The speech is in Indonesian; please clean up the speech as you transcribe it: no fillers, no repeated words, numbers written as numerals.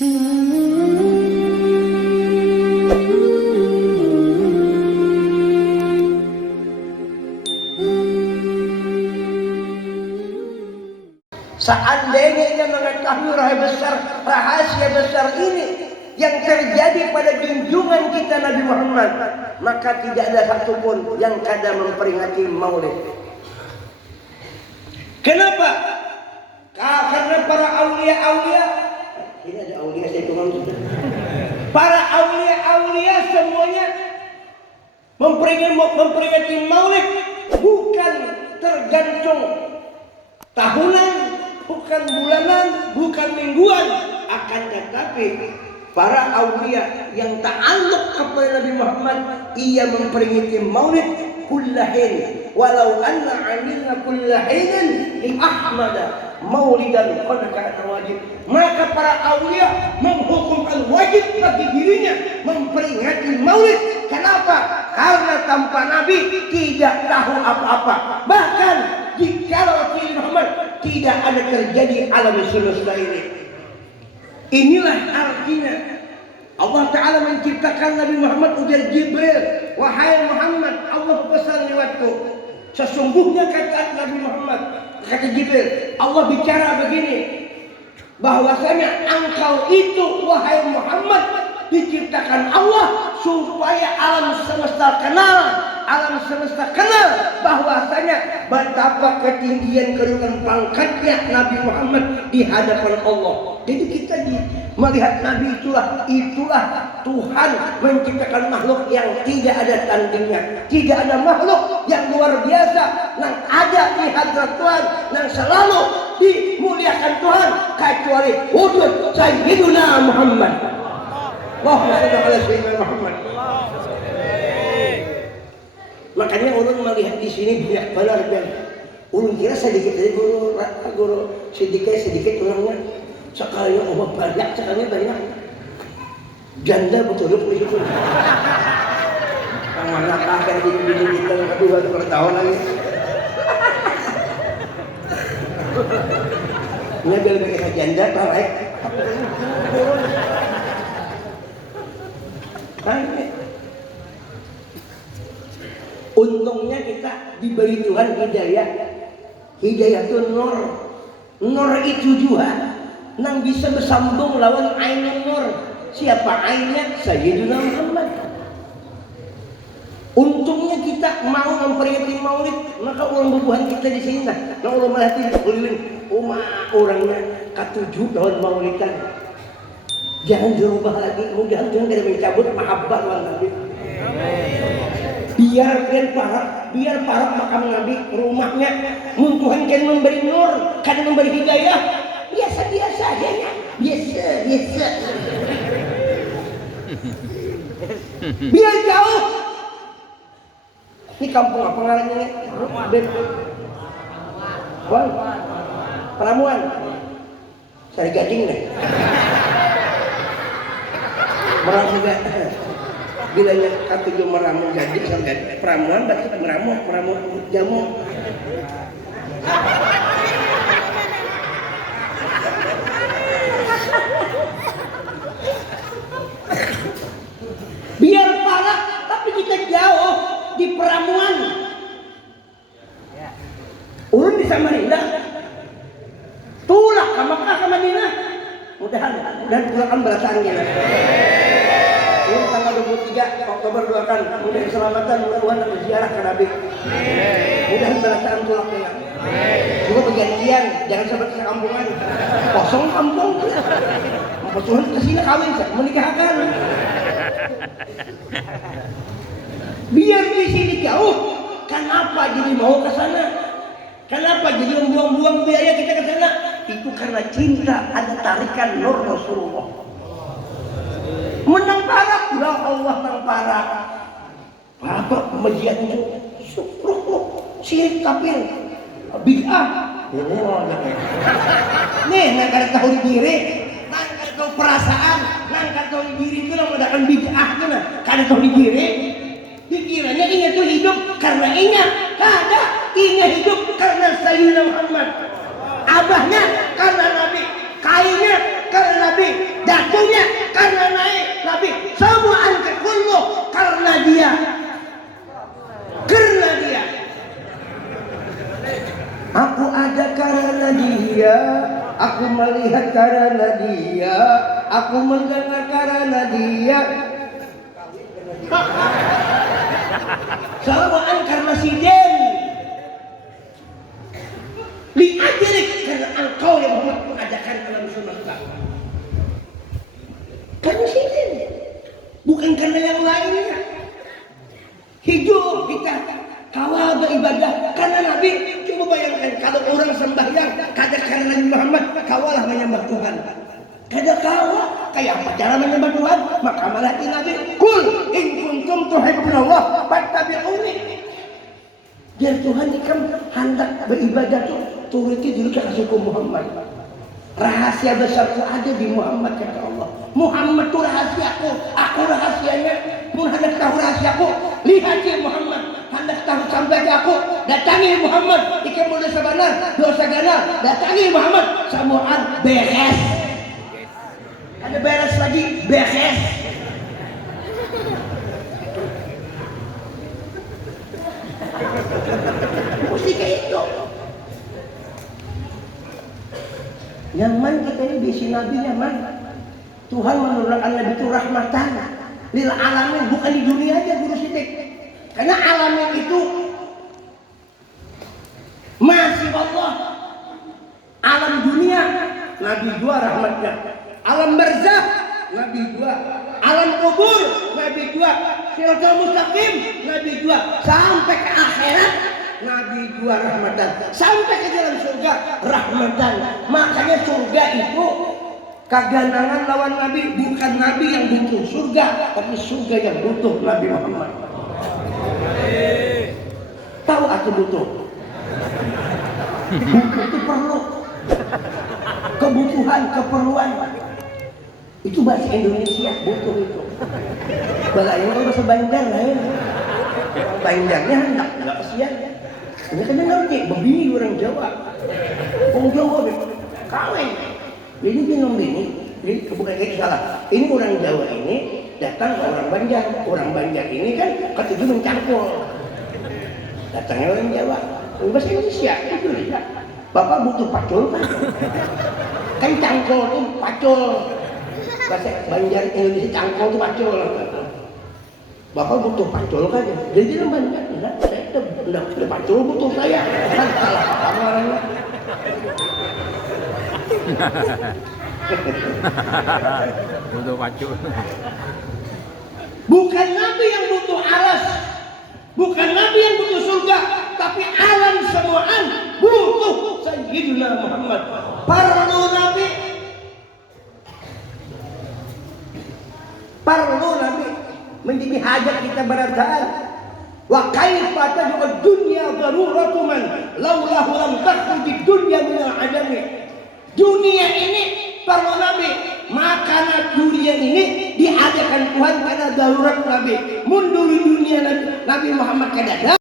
Seandainya dia mengetahui rahasia besar ini yang terjadi pada junjungan kita Nabi Muhammad, maka tidak ada satupun yang kada memperingati maulid. Kenapa? Karena para aulia-aulia, ini ada aulia saya turun. Para aulia-aulia semuanya memperingati maulid bukan tergantung tahunan, bukan bulanan, bukan mingguan, akan tetapi para aulia yang ta'alluq kepada Nabi Muhammad, ia memperingati maulid kullahin, walau anna amilna kullahin li ahmada maulidan qad kana wajib. Maka para aulia menghukumkan wajib bagi dirinya memperingati maulid. Kenapa? Karena tanpa Nabi tidak tahu apa-apa. Bahkan jikalau Muhammad tidak ada terjadi alam semesta ini. Inilah artinya Allah Ta'ala menciptakan Nabi Muhammad ujar Jibril, wahai Muhammad, Allah pesan lewatku. Sesungguhnya kata Nabi Muhammad, kata Jibril, Allah bicara begini, bahwasanya engkau itu wahai Muhammad diciptakan Allah supaya alam semesta kenal bahwasanya betapa ketinggian kedudukan pangkatnya Nabi Muhammad di hadapan Allah. Jadi kita melihat Nabi itulah Tuhan menciptakan makhluk yang tidak ada tandingnya. Tidak ada makhluk yang luar biasa yang ada di hadirat Tuhan, yang selalu dimuliakan Tuhan kecuali wujud Sayyidina Muhammad. Allahumma shalli ala Sayyidina Muhammad. Makanya ulun melihat di sini banyak benar dan ulun kira sedikit dari guru sedikit ulangnya. Sekalinya obat banyak, sekalinya banyak. Janda betul di situ. Mana kakek di kita kedua per tahun lagi. Ini biar mereka janda tarik. Untungnya kita diberi Tuhan hidayah. Hidayah itu nur. Nur itu juga yang bisa bersambung lawan ainun nur. Siapa ainnya? Sayyidina Muhammad. Untungnya kita mau memperingati maulid, maka orang bubuhan kita di sini lah. Nah Allah melihat keliling, orangnya ketujuh tahun maulidan. Jangan dirubah lagi, mudah-mudahan jangan kita mencabut mahabbah lawan Nabi. Biar para makam Nabi rumahnya Tuhan kan memberi nur, kan memberi hidayah. Biasa aja. Biasa. Biar jauh. Ini kampung apa ngarannya? Peramuan. Sari Gading deh. Merang juga. Bilanya ketujuh meramu gading sampai peramuan berarti meramu jamu. Biar parah tapi kita jauh di peramuan. Ulun di Samarinda. Tulak ke Makkah ke Madinah. Mudah-mudahan pulakan balasannya. Ulun tanggal 23 Oktober doakan mudah keselamatan, mudah-mudahan berziarah ke Nabi. Mudah balasan tulaknya. Juga pergantian, jangan sampai sekampungan. Kosong kampung. Tuhan kesini kawin, menikahkan. Biar di sini jauh, kenapa jadi mau ke sana? Kenapa jadi membuang-buang biaya kita ke sana? Itu karena cinta, ada tarikan nur Rasulullah. Menang parah, ya Allah menang parah. Apa pemajian itu? Syukur, syirik kafir, bid'ah. Nih, nggak tahu diri, nggak tahu perasaan, nggak tahu diri itu yang mengadakan bid'ah itu, nggak tahu diri. Dikiranya ingat itu hidup karena ingat, kada ingat hidup karena Sayyidina Muhammad. Abahnya karena Nabi, kainnya karena Nabi, datuk dia, aku melihat karena dia, aku mendengar karena dia. Samaan karena si Den. Li'ajrik karena engkau yang Muhammad mengajarkan alam semesta. Karena si Den, bukan karena yang lainnya. Hidup kita kawal beribadah karena Nabi. Coba bayangkan kalau orang sembahyang kada karena Nabi Muhammad, kawalah menyembah Tuhan. Kada kawal, kayak apa cara menyembah Tuhan? Maka malati Nabi, kul in kuntum tuhibbunallah fattabi'uni. Biar Tuhan ikam hendak beribadah tuh turuti dulu ke Rasulullah Muhammad. Rahasia besar itu ada di Muhammad, kata Allah. Muhammad itu rahasiaku, aku rahasianya. Pun hendak tahu rahasiaku, lihat ya Muhammad. Hendak tahu sampai ke aku, datangi Muhammad. Ikan muda sabana, dosa gana, datangi Muhammad. Samu'an beres. Ada beres lagi, beres. Mesti kayak itu. Nyaman kita ini bisi Nabi nyaman. Tuhan menurunkan Nabi itu rahmatan lil alamin, bukan di dunia aja Guru Sidik. Karena alamin itu masih Allah. Alam dunia Nabi dua rahmatnya. Alam barzakh Nabi dua. Alam kubur Nabi dua. Siratal mustaqim Nabi dua. Sampai ke akhirat Nabi dua rahmatan. Sampai ke dalam surga rahmatan. Makanya surga itu kaganangan lawan Nabi. Bukan Nabi yang butuh surga, tapi surga yang butuh Nabi Muhammad. Tahu atau butuh? Butuh itu perlu. Kebutuhan, keperluan. Itu bahasa Indonesia, butuh itu. Bahasa itu bahasa Bandar lain. Bandarnya hendak enggak kesian. Ini kan ngerti, bebi orang Jawa. Orang Jawa kawin. Jadi bingung bini, bukan kayak salah. Ini orang Jawa ini datang ke orang Banjar. Orang Banjar ini kan ketujuh mencangkul. Datangnya orang Jawa. Bahasa Indonesia, itu ya. Bapak butuh pacul kan? Kan cangkul itu pacul. Bahasa Banjar Indonesia cangkul itu pacul. Bapak butuh pacul kan? Jadi orang Banjar, enggak, saya tidak pacul butuh saya. Kan salah paham orangnya. Butuh pacul. Bukan Nabi yang butuh alas, bukan Nabi yang butuh surga, tapi alam semuaan butuh Sayyidina Muhammad. Perlu Nabi, perlu Nabi menjadi hajat kita berataan. Wa kaifa taj'al dunya daruratu man laulahu lam takhruj dunya min al-'adami. Dunia ini perlu Nabi, makanan durian ini diadakan Tuhan karena darurat Nabi. Mundur dunia Nabi Muhammad kada